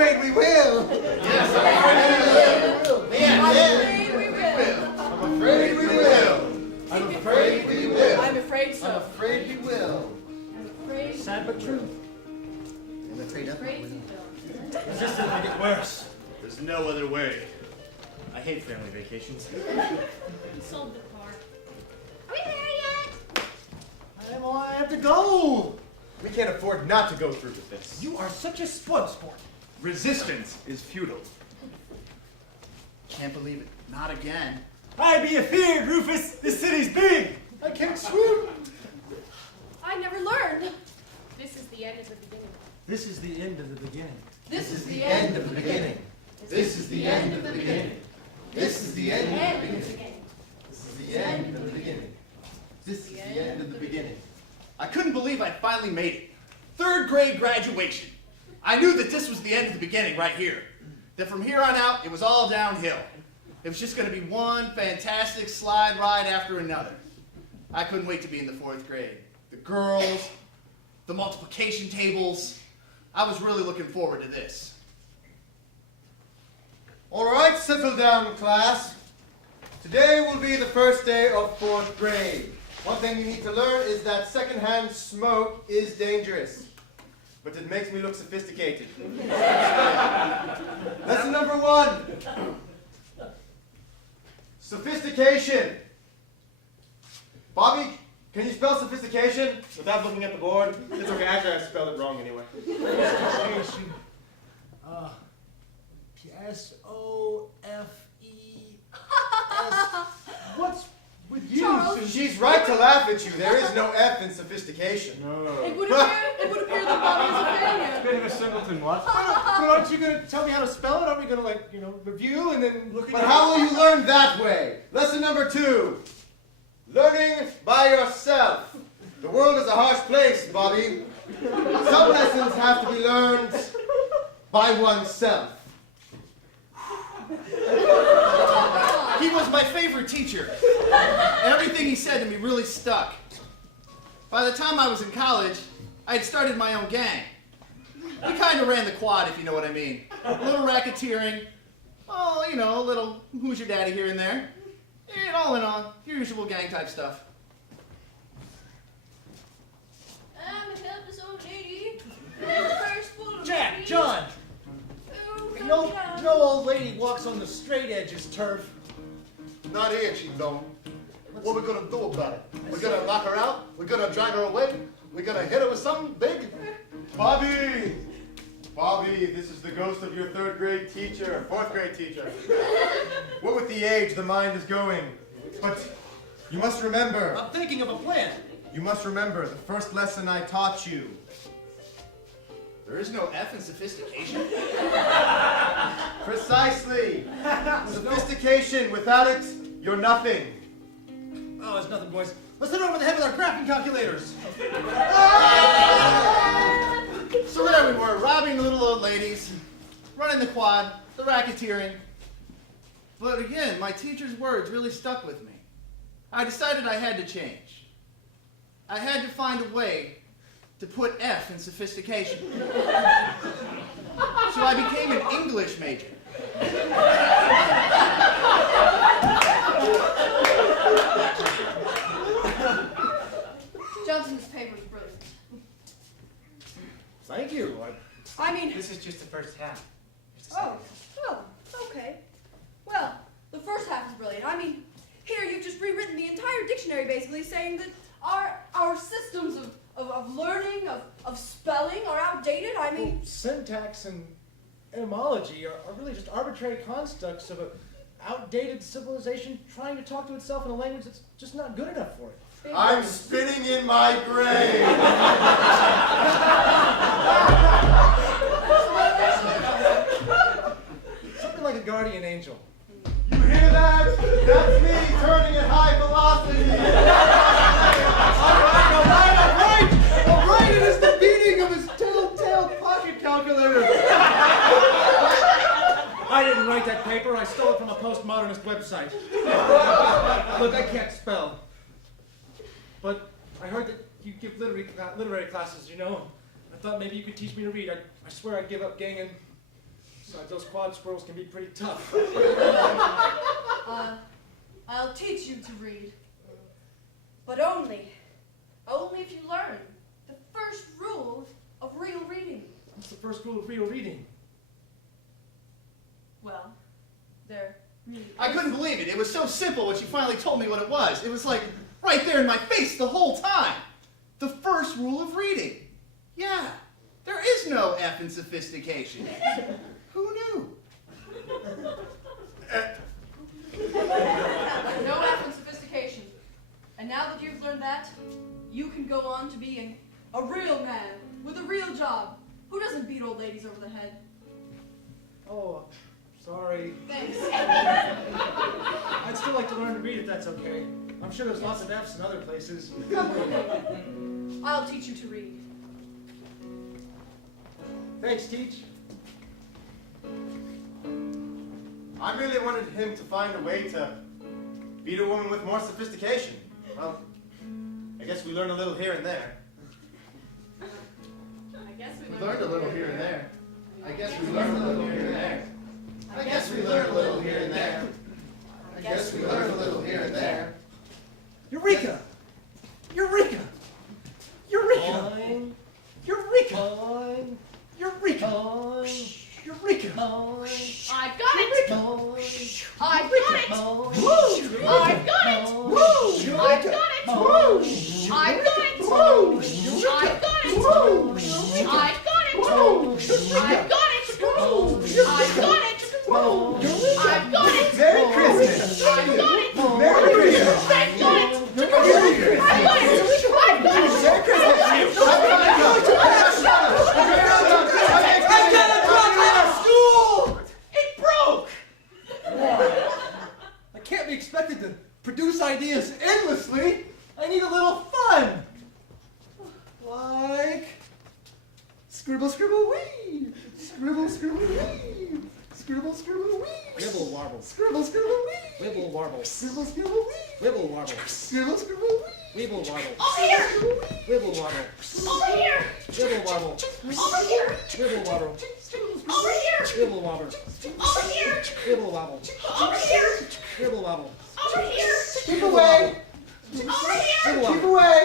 afraid we will. Yes, I'm afraid we will. I'm afraid we will. I'm afraid we will. I'm afraid so. I'm afraid we will. I'm afraid. Sad but true. I'm afraid of it. Resistance will get worse. There's no other way. I hate family vacations. We sold the car. Are we there yet? I have to go. We can't afford not to go through with this. You are such a spoil sport. Resistance is futile. Can't believe it. Not again. I be afeard, Rufus. This city's big. I can't swoop. I never learned. This is the end of the beginning. This is the end of the beginning. This is the end of the beginning. This is the end of the beginning. This is the end of the beginning. beginning. This is the end of the beginning. This is the end of the beginning. I couldn't believe I finally made it. 3rd grade graduation. I knew that this was the end of the beginning right here. That from here on out, it was all downhill. It was just going to be one fantastic slide ride after another. I couldn't wait to be in the 4th grade. The girls, the multiplication tables. I was really looking forward to this. All right, settle down, class. Today will be the first day of 4th grade. One thing you need to learn is that secondhand smoke is dangerous. But it makes me look sophisticated. Lesson number 1. Sophistication. Bobby, can you spell sophistication without looking at the board? It's okay, actually I spelled it wrong anyway. Sophistication. S-O-F-E-S. What's with you? Charles. She's right to laugh at you. There is no F in sophistication. It would appear that Bobby is a failure. Bit of a simpleton, what? But aren't you going to tell me how to spell it? Aren't we going to, review and then look at But how will you learn that way? Lesson number 2. Learning by yourself. The world is a harsh place, Bobby. Some lessons have to be learned by oneself. He was my favorite teacher. And everything he said to me really stuck. By the time I was in college, I had started my own gang. We kind of ran the quad, if you know what I mean. A little racketeering. Oh, a little who's your daddy here and there. And all in all, your usual gang type stuff. I'm a helpless old lady. The first full of Jack, ladies. John. Oh, No, John. no old lady walks on the straight edges, turf. Not here, she don't. What are we gonna do about it? We're gonna knock her out? We're gonna drag her away? We're gonna hit her with something big? Bobby! Bobby, this is the ghost of your 3rd grade teacher, 4th grade teacher. What with the age, the mind is going. But you must remember, I'm thinking of a plan. you must remember the first lesson I taught you. There is no F in sophistication. Precisely. Sophistication, without it, you're nothing. Oh, it's nothing, boys. Let's hit it over the head with our graphing calculators. So there we were, robbing the little old ladies, running the quad, the racketeering. But again, my teacher's words really stuck with me. I decided I had to change. I had to find a way to put F in sophistication. So I became an English major. Johnson's paper is brilliant. Thank you. I mean, This is just the first half. okay. Well, the first half is brilliant. I mean, here you've just rewritten the entire dictionary basically saying that our systems of learning, of spelling are outdated. I mean, Well, syntax and etymology are really just arbitrary constructs of an outdated civilization trying to talk to itself in a language that's just not good enough for it. I'm spinning in my grave. Something like a guardian angel. You hear that? That's me turning at high velocity. All right! It is the beating of his telltale pocket calculator. I didn't write that paper. I stole it from a postmodernist website. Look, I can't spell. But I heard that you give literary classes, I thought maybe you could teach me to read. I swear I'd give up gang and Besides, those quad squirrels can be pretty tough. I'll teach you to read. But only if you learn the first rule of real reading. What's the first rule of real reading? Well, there really I is. couldn't believe it. It was so simple when she finally told me what it was. It was like right there in my face the whole time. The first rule of reading. Yeah, there is no F in sophistication. Who knew? No F in sophistication. And now that you've learned that, you can go on to being a real man with a real job who doesn't beat old ladies over the head. Oh, sorry. Thanks. I'd still like to learn to read if that's okay. I'm sure there's lots of F's in other places. Come with me. I'll teach you to read. Thanks, Teach. I really wanted him to find a way to beat a woman with more sophistication. Well, I guess we learned a little here and there. I guess We learned a little here and there. I guess we learned a little here and there. I guess we learned a little here and there. I guess we learned a little here and there. Eureka! Eureka! Eureka! Eureka! Eureka! Eureka! I've got it! I've got it! Woo! I've got it! Woo! I've got it! Woo! I've got it! Woo! I've got it! Woo! I've got it! Woo! I've got it! Woo! I've got it! Woo! I've got it! Merry Christmas! I've got it! Merry Christmas! I've got it! Merry Christmas! I've got it! I've got it! Merry Christmas! It broke! I can't be expected to produce ideas endlessly. I need a little fun. Like scribble, scribble, wee. Scribble, scribble, wee. Scribble, scribble, wee. Wibble warble. Scribble, scribble, wee. Wibble warble. Scribble, scribble, wee. Wibble warble. Scribble, scribble, wee. Weeble warble. Over here! Wibble warble. Over here! Wibble warble. Over here! Wibble warble. Over here! Wibble wobble. Over here! Wibble wobble. Over here! Wibble wobble. Over here! Keep away! Over here! Wibble Keep wobble. away!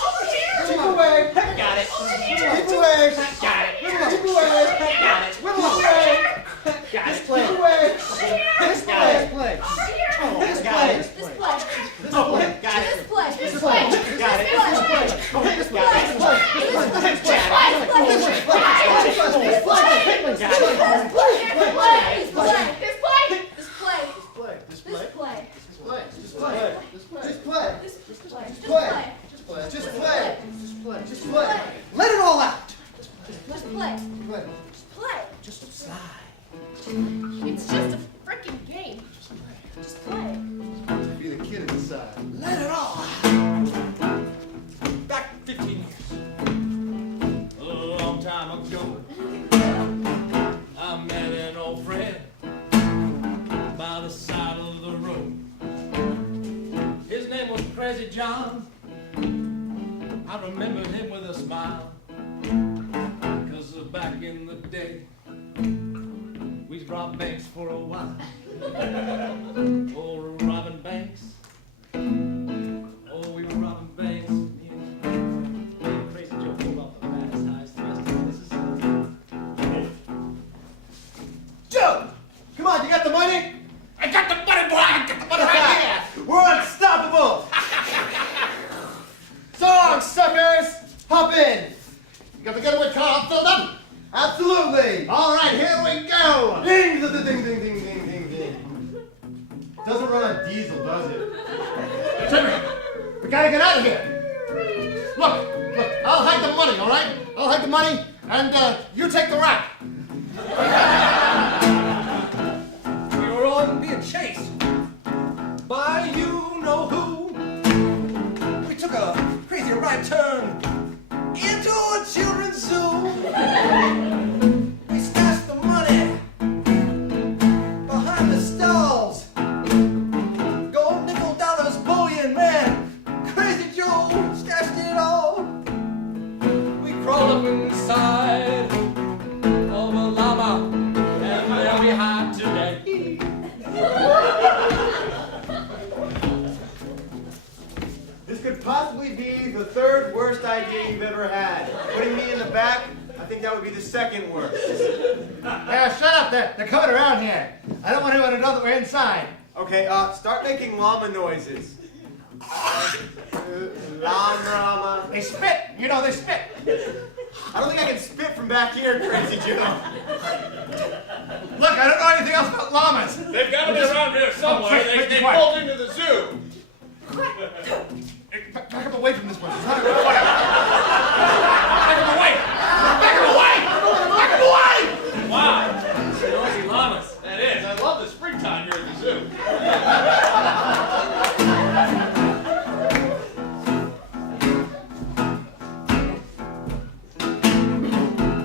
Over here! Keep away! Got it. Over here! Keep away! Got it. Keep away! Got it. Keep away! Got it. Keep away! This play. This play. Over here! Oh, This got play. it. This play. Oh, got This it. play. This way! Got it. This way! Oh, this play. This play. This way! Just play! Just play! Let it all out. Just play. Play. Just play. Just slide. It's just a freaking game. Just play. Be the kid inside. Let it all out. Back 15 years. A long time ago, I met an old friend by the side of the road. His name was Crazy John. I remembered him with a smile, 'cause back in the day, we robbed banks for a while. Oh, robbing banks. Oh, we were robbing banks. Crazy joke about the baddest, highest, thrust. Joe! Come on, you got the money? I got the money, boy! I got the money right here! We're unstoppable! Song, suckers! Hop in! You got the getaway car filled up? Absolutely! All right, here we go. Ding, ding, ding, ding, ding, ding, ding, ding. Doesn't run on diesel, does it? Timmy, we gotta get out of here. Look, I'll hide the money, all right? I'll hide the money, and you take the rap. We were all being chased by you know who. We took a crazy right turn into a children's zoo. We stashed the money behind the stalls. Gold, nickel, dollars, bullion, man. Crazy Joe stashed it all. We crawled up inside of a llama third worst idea you've ever had. Putting me in the back, I think that would be the second worst. Yeah, shut up. They're coming around here. I don't want anyone to know that we're inside. Okay, start making llama noises. Llama. They spit. You know, they spit. I don't think I can spit from back here, Crazy Joe. Look, I don't know anything else about llamas. They've got to be around here somewhere. quick, They quiet. pulled into the zoo. Hey, back up away from this one. It's not a good fight. Back up away. Back up away. Back up away. Wow. Noisy llamas. That is. I love the springtime here at the zoo.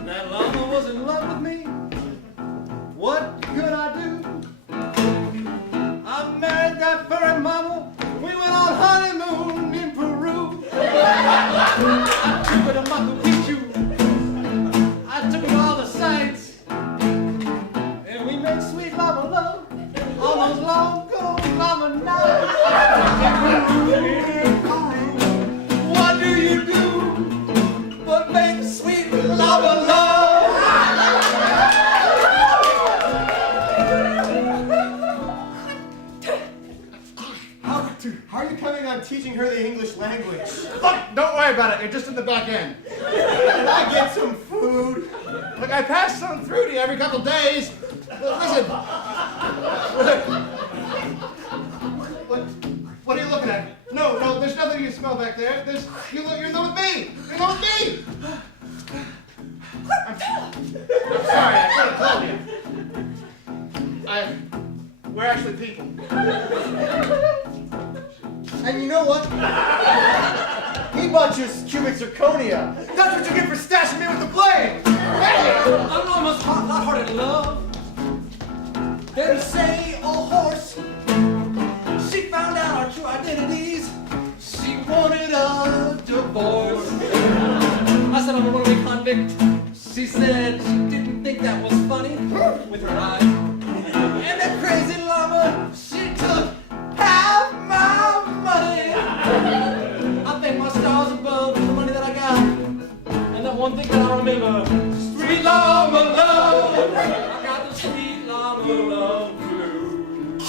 That llama was in love with me. What could I do? I married that furry mama. We went on honeymoon in Peru. I took her to Machu Picchu. I took her to all the sights. And we made sweet llama love on those long cold llama nights. What do you do but make sweet llama love? How are you coming on teaching her the English language? Look, don't worry about it. You're just in the back end. Can I get some food? Look, I pass some through to you every couple days. Listen. What are you looking at? No, there's nothing you smell back there. You're with me. You're with me. I'm sorry, I could have told you. We're actually people. And you know what? He bought you cubic zirconia. That's what you get for stashing me with the blame. I'm almost hot-hearted love. Then say a horse. She found out our true identities. She wanted a divorce. I said I'm a runaway convict. She said she didn't think that was funny with her eyes. And that crazy llama, she took half my money. I thank my stars above for the money that I got. And that one thing that I remember, sweet llama love. I got the sweet llama love blue.